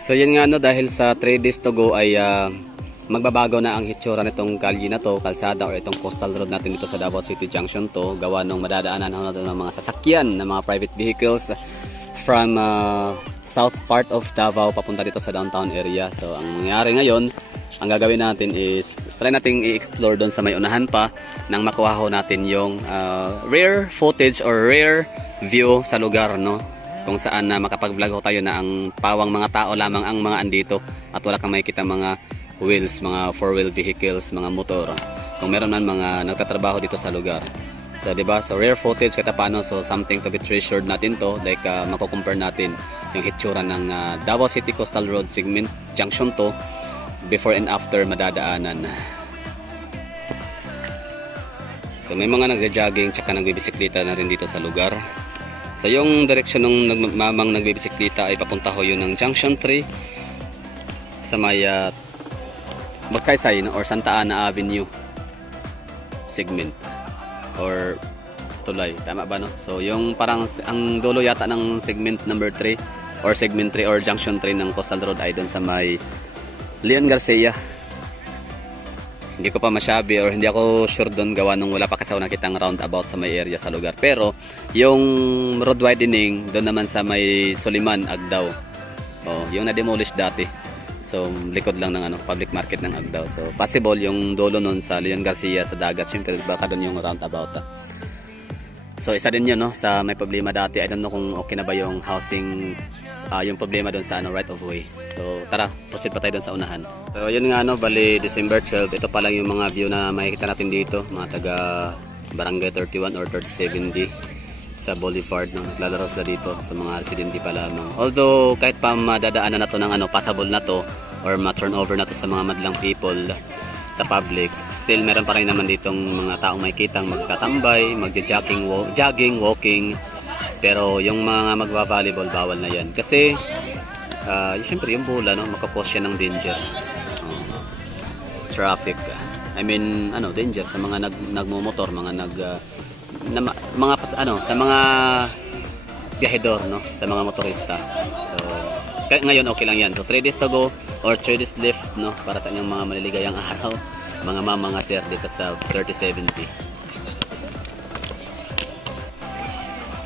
So yun nga no, dahil sa 3 days to go ay magbabago na ang hitsura nitong kalye na to, kalsada or itong coastal road natin dito sa Davao City Junction to, gawa nung madadaanan natin ng mga sasakyan, ng mga private vehicles from south part of Davao papunta dito sa downtown area. So ang mangyayari ngayon, ang gagawin natin is try nating i-explore doon sa may unahan pa nang makuha ho natin yung rare footage or rare view sa lugar, no, kung saan na makapag-vlog ho tayo na ang pawang mga tao lamang ang mga andito at wala kang makikita mga wheels, mga 4-wheel vehicles, mga motor. Kung meron man mga nagtatrabaho dito sa lugar. So, diba? So, rare footage kahit paano. So, something to be treasured natin to. Like, mako-compare natin yung hitsura ng Davao City Coastal Road segment junction to before and after madadaanan. So, may mga nagja-jogging tsaka nagbibisikleta na rin dito sa lugar. So, yung direksyon ng mamang nagbibisikleta ay papunta ho yun ng Junction 3 sa may Magsaysay or Santa Ana Avenue segment or tulay, tama ba no? So yung parang ang dulo yata ng segment number 3 or segment 3 or junction 3 ng Coastal Road ay doon sa may Leon Garcia. Hindi ko pa masabi or hindi ako sure doon gawa nung wala pa kasi ako nakitang roundabout sa may area sa lugar. Pero yung road widening doon naman sa may Soliman, Agdao. Oh, yung na-demolish dati. So, likod lang ng public market ng Agdao. So, possible yung dulo nun sa Leon Garcia sa dagat. Siyempre, baka doon yung roundabout. So, isa din yun, no? Sa may problema dati. I don't know kung okay na ba yung housing, yung problema doon sa right of way. So, tara, proceed pa tayo doon sa unahan. So, yun nga, no? Bali, December 12. Ito pa lang yung mga view na makikita natin dito. Mga taga Barangay 31 or 37D. Sa Boulevard, no? Naglalaro sila dito sa mga residente pa lamang. Although kahit pa madadaanan na to ng passable na to or ma-turnover na to sa mga madlang people sa public, still meron pa rin naman ditong mga taong makikitang magtatambay, jogging, walking. Pero yung mga magva-volleyball bawal na yan kasi syempre yung bola, no, makakos siya ng danger. Traffic. I mean, danger sa mga nagmomotor, mga sa mga biyahedor, no, sa mga motorista. So ngayon okay lang yan. So 3 days to go or 3 days left, no, para sa inyong mga maliligayang araw, mga mama, mga sir dito sa 3070.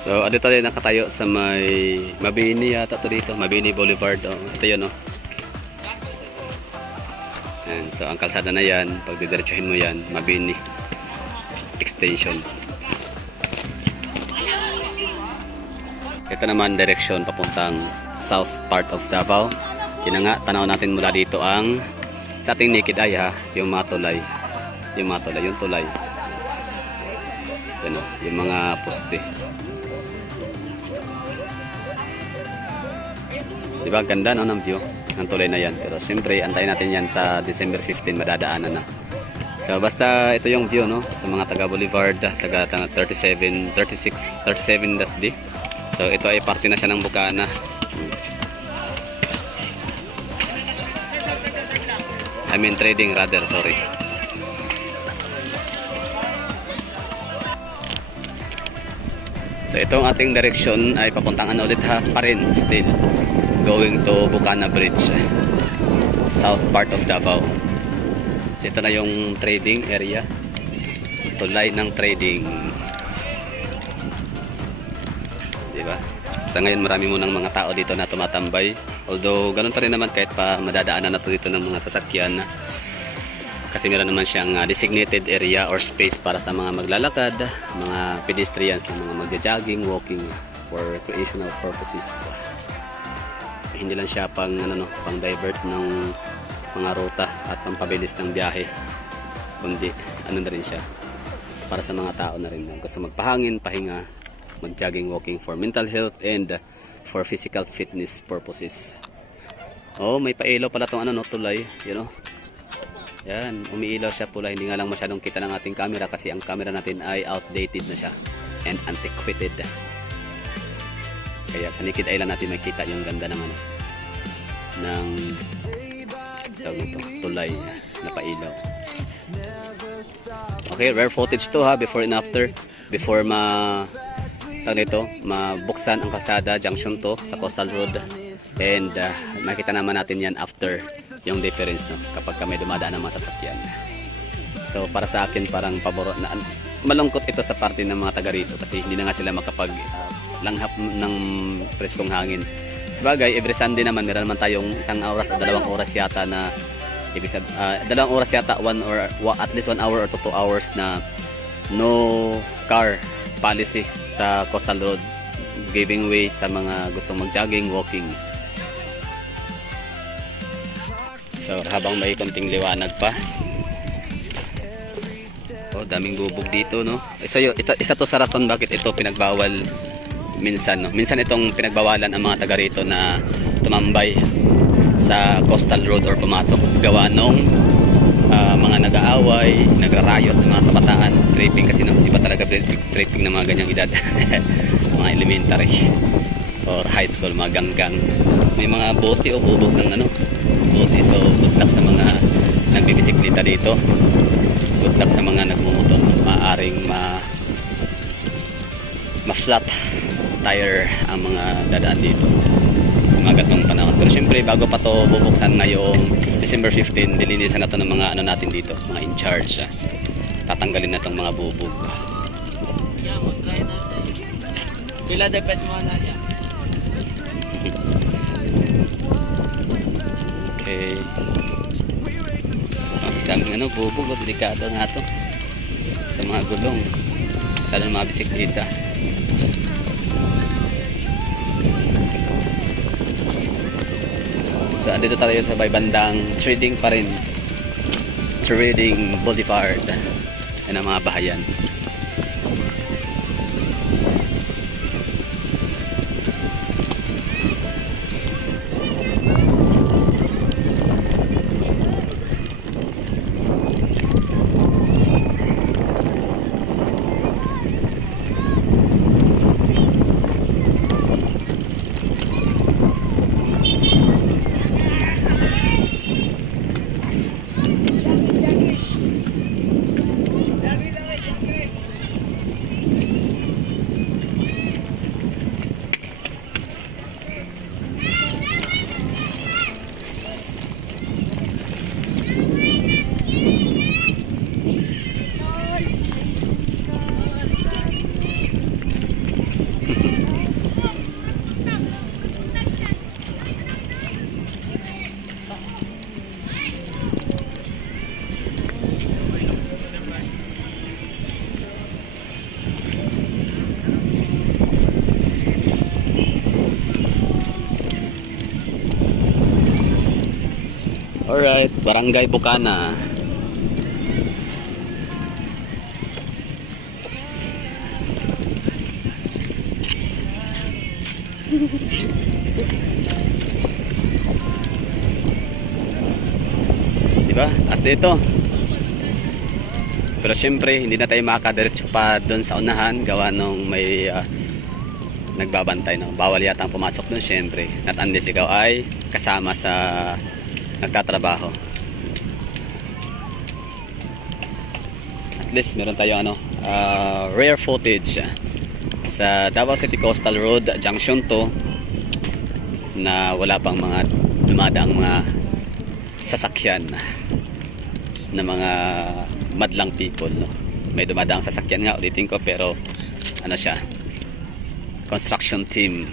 So dito tayo nakatayo sa may Mabini yata to dito, Mabini Boulevard. Ito yun, no. And so ang kalsada na yan, pag didiretsuhin mo yan, Mabini Extension. Ito naman direksyon papuntang south part of Davao. Yun na nga, tanaw natin mula dito ang sa ating naked eye, yung mga tulay. Yung tulay. Yan, yung mga poste. Diba, ganda, no, ng view ng tulay na yan. Pero siyempre, antayin natin yan sa December 15, madadaanan na. So basta ito yung view, no, sa mga taga Boulevard, taga 37D. So ito ay parte na siya ng Bukana. I mean trading rather, sorry. So itong ating direction ay papuntang ulit pa rin, still going to Bukana Bridge, south part of Davao. So ito na yung trading area, tulay ng trading. Diba? Sa ngayon marami mo ng mga tao dito na tumatambay. Although ganun pa rin naman kahit pa madadaanan na to dito ng mga sasakyan. Kasi meron naman siyang designated area or space para sa mga maglalakad, mga pedestrians, na mga magja-jogging, walking for recreational purposes. Hindi lang siya pang divert ng mga ruta at pampabilis ng biyahe. Kundi na rin siya para sa mga tao na rin. Gusto magpahangin, pahinga, mag-jogging, walking for mental health and for physical fitness purposes. Oh, may pailaw pala tong tulay, Yan, umiilaw siya pula. Hindi nga lang masyadong kita ng ating camera kasi ang camera natin ay outdated na siya and antiquated. Kaya sa naked eye lang natin makita yung ganda ng tulay na pailaw. Okay, rare footage to before and after. Before mabuksan ang kalsada junction to sa Coastal Road. And makita naman natin yan after yung difference, no, kapag may dumadaan ng mga sasakyan. So para sa akin parang paboro na, malungkot ito sa parte ng mga taga rito kasi hindi na nga sila makapag langhap ng preskong hangin. Sabagay, every Sunday naman meron naman tayong 1 oras o 2 oras yata na 2 oras yata, 1 or at least 1 hour or 2 hours na no car policy sa Coastal Road, giving way sa mga gustong mag-jogging, walking. So habang may konting liwanag pa, oh, daming bubog dito, no. Isa to sa rason bakit ito pinagbawal minsan, no. Minsan itong pinagbawalan ang mga taga rito na tumambay sa Coastal Road or pumasok, gawa nung mga nag-aaway, nagrarayot ng mga kabataan, tripping kasi, no. Iba talaga tripping ng mga ganyang edad. Mga elementary or high school, mga ganggang. May mga bote o bubog ng bote. So good luck sa mga nagbibisikleta dito, good luck sa mga nagmumotor, maaaring ma-flat tire ang mga dadaan dito sa mga gatong panahon. Pero syempre bago pa to bubuksan ngayong December 15, dilinisan na to ng mga natin dito, mga in charge. Tatanggalin na tong mga bubog. Bila dapat mo na niya. Okay. Daming bubog, delikado nga to sa mga gulong, lalo ng mga bisikleta. So dito tayo sa bandang Trading pa rin, Trading Boulevard. Yan ang mga bahayan. Alright, Barangay Bukana. Diba? As dito. Pero syempre, hindi na tayo makakadiretso pa doon sa unahan, gawa nung may nagbabantay, no? Bawal yata ang pumasok doon, syempre. Not unless ikaw ay kasama sa nagtatrabaho. At least meron tayo rare footage sa Davao City Coastal Road Junction 2 na wala pang mga dumadaang mga sasakyan na mga madlang people, no? May dumadaang sasakyan nga, ulitin ko, pero siya, construction team.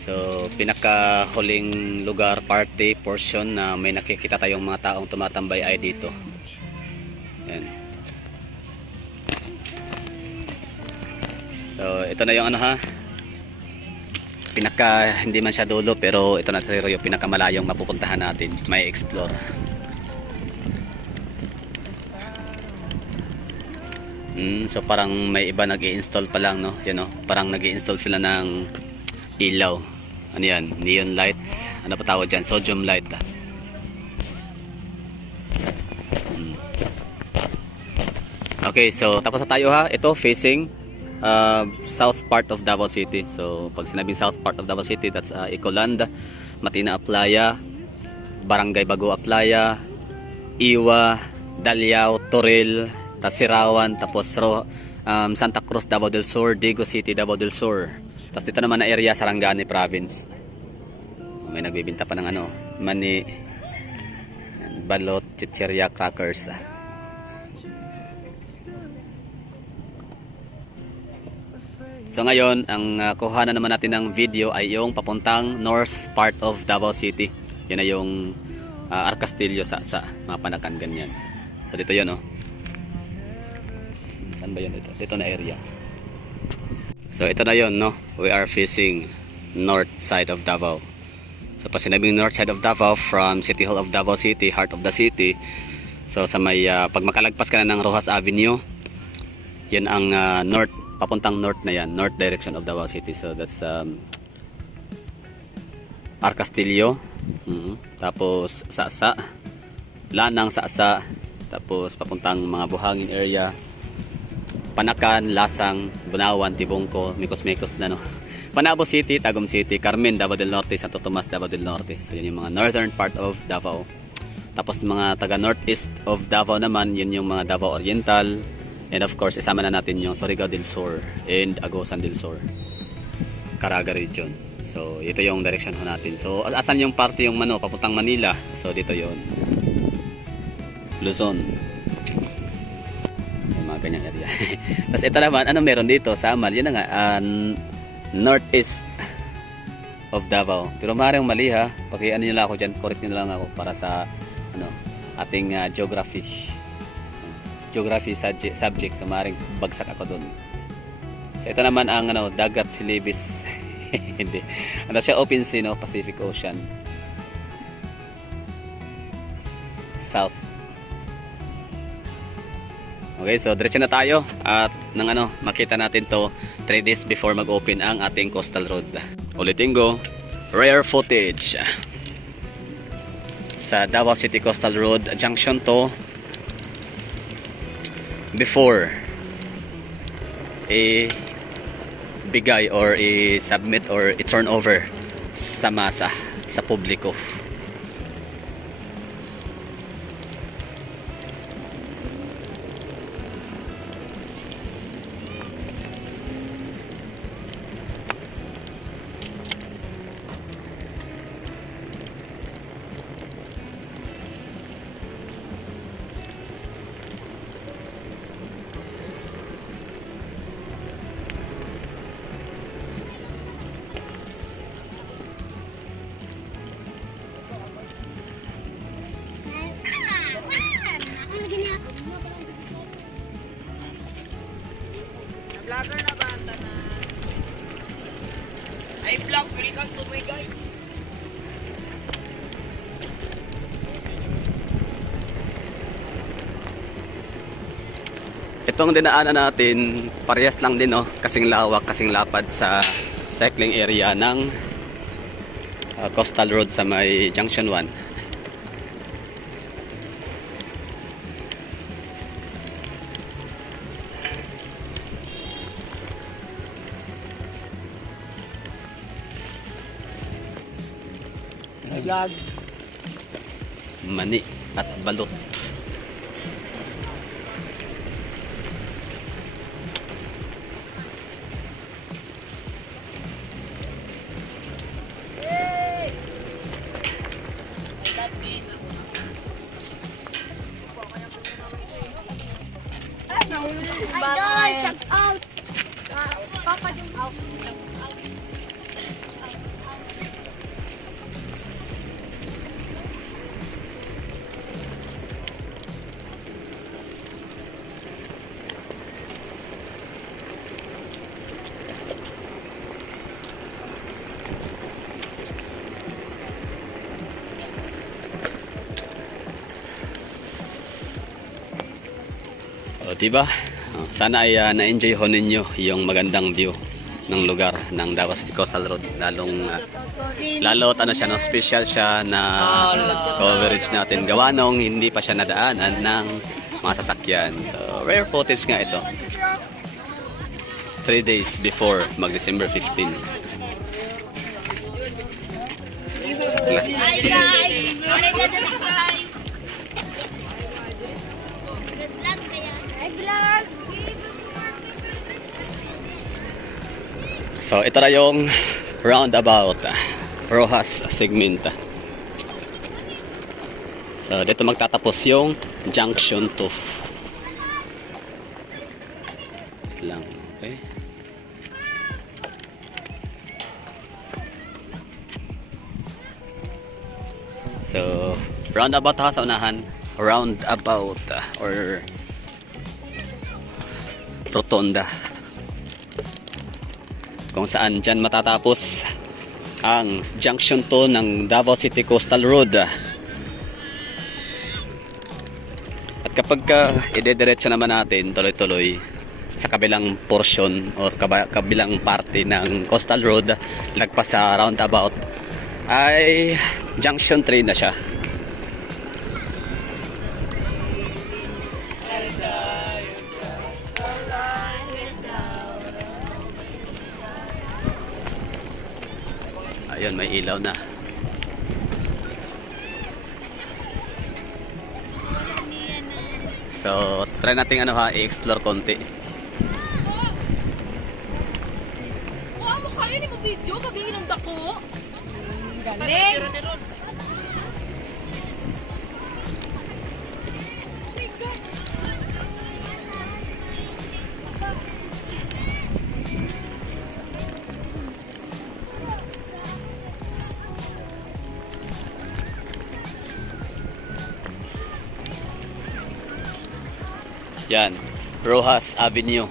So pinakahuling lugar, party portion na may nakikita tayong mga taong tumatambay ay dito. Yan. So ito na yung pinaka, hindi man siya dulo, pero ito na yung pinakamalayong mapupuntahan natin, may explore. So parang may iba nag-i-install pa lang, no? Yan, no? Parang nag-i-install sila ng ilaw. Ano yan? Neon lights. Ano pa tawag dyan? Sodium light. Okay, so tapos na tayo, ha. Ito facing south part of Davao City. So pag sinabing south part of Davao City, that's Ecoland, Matina Playa, Barangay Bagua Playa, Iwa, Daliao, Toril, Tasirawan, tapos Santa Cruz, Davao del Sur, Digo City, Davao del Sur. Tapos dito naman na area, Sarangani Province. May nagbibinta pa ng mani, balot, chichirya, crackers. So ngayon, ang kuhanan naman natin ng video ay yung papuntang north part of Davao City. Yan na yung Arcastillo sa mga Panakan, ganyan. So dito yun, saan ba yun dito? Dito na area. So ito na yun, we are facing north side of Davao. So pag sinabing north side of Davao, from City Hall of Davao City, heart of the city. So sa may, pag makalagpas ka na ng Rojas Avenue, yan ang north, papuntang north na yan, north direction of Davao City. So that's Arcastillo, tapos Sasa, Lanang, Sasa, tapos papuntang mga Buhangin area, Panakan, Lasang, Bunawan, Tibungko, Mikos-Mikos na Panabo City, Tagum City, Carmen, Davao del Norte, Santo Tomas, Davao del Norte. So yun yung mga northern part of Davao. Tapos mga taga northeast of Davao naman, yun yung mga Davao Oriental. And of course, isama na natin yung Surigao del Sur and Agusan del Sur, Caraga region. So ito yung direction ho natin. So asan yung parte yung papuntang Manila? So dito yon, Luzon, yung mga ganyang area. Tapos ito naman, meron dito sa Amal? Yun na nga, northeast of Davao. Pero maaaring mali ha, pakiano nyo lang ako dyan, correct nyo lang ako para sa ating geography subject. So maaaring bagsak ako dun. So ito naman ang Dagat Silibis. Hindi, siya open sea, Pacific Ocean, south. Okay, so diretso na tayo at makita natin to 3 days before mag-open ang ating coastal road. Ulitin ko, rare footage sa Davao City Coastal Road junction to before bigay or i-submit or i-turn over sa masa, sa publiko. Vlogger na ba ang tanan? Ay vlog, welcome to my guys. Itong dinaanan natin, parehas lang din kasing lawak, kasing lapad sa cycling area ng Coastal Road sa may Junction 1. Vlog. Mani at balot. Idol, shout out. Papa jump out. O diba? Sana ay na-enjoy ho ninyo yung magandang view ng lugar ng Davao City Coastal Road. Lalo siya, special siya na coverage natin. Gawa nung hindi pa siya nadaanan ng mga sasakyan. So rare footage nga ito. 3 days before mag December 15. Hi guys! Morning na dali guys! Vlog kaya? Hi vlog! So ito na yung roundabout Rojas segment. So dito magtatapos yung junction 2. Wait lang, okay. So roundabout ha sa unahan, roundabout or rotonda, kung saan dyan matatapos ang junction 2 ng Davao City Coastal Road. At kapag idediretso naman natin tuloy-tuloy sa kabilang portion or kabilang parte ng Coastal Road lagpas sa roundabout, ay junction 3 na siya. Ayun, may ilaw na. So, try natin i-explore konti. Wow, makaya ni mo video, gabihin ang dako. Galing! Yan, Rojas Avenue.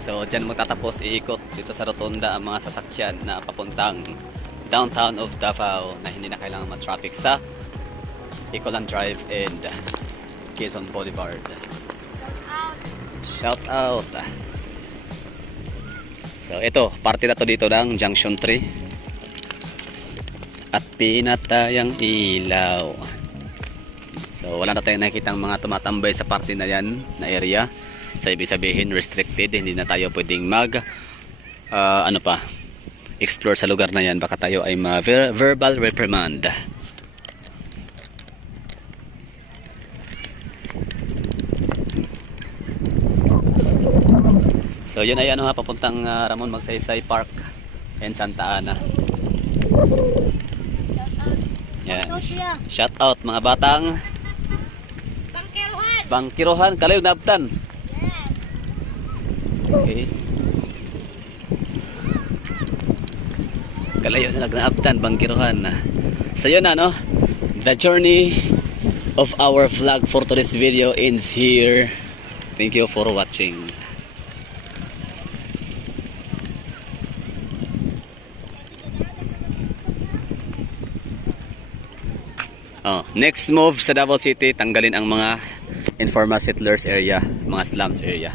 So, dyan magtatapos iikot dito sa rotonda ang mga sasakyan na papuntang downtown of Davao na hindi na kailangan ma-traffic sa Ecoland Drive and Quezon Boulevard. Shout out! So, ito, parte na to dito ng Junction 3 at pinatayang ilaw. So wala na tayong nakikitang mga tumatambay sa parte na yan na area. So ibig sabihin restricted, hindi na tayo pwedeng mag explore sa lugar na yan, baka tayo ay verbal reprimand. So yun ay papuntang Ramon Magsaysay Park and Santa Ana. Yan. Shout out mga batang Bangkirohan, kalayo nabtan. Okay. Kalayo na nagnaabtan, Bangkirohan. So yun the journey of our vlog for today's video ends here. Thank you for watching. Next move sa Davao City, tanggalin ang mga informal settlers area, mga slums area.